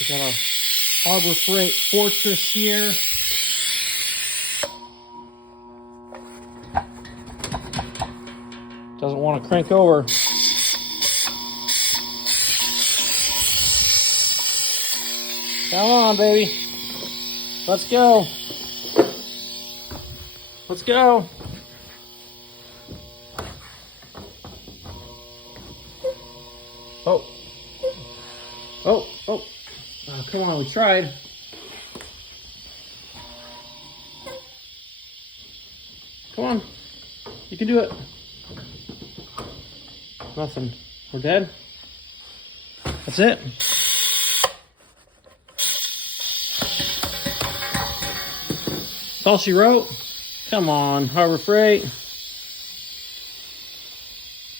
We got our Harbor Freight Fortress here. Doesn't want to crank over. Come on, baby. Let's go. Let's go. Oh. Oh, oh. Oh, come on, we tried. Come on. You can do it. Nothing. We're dead. That's it. That's all she wrote. Come on, Harbor Freight.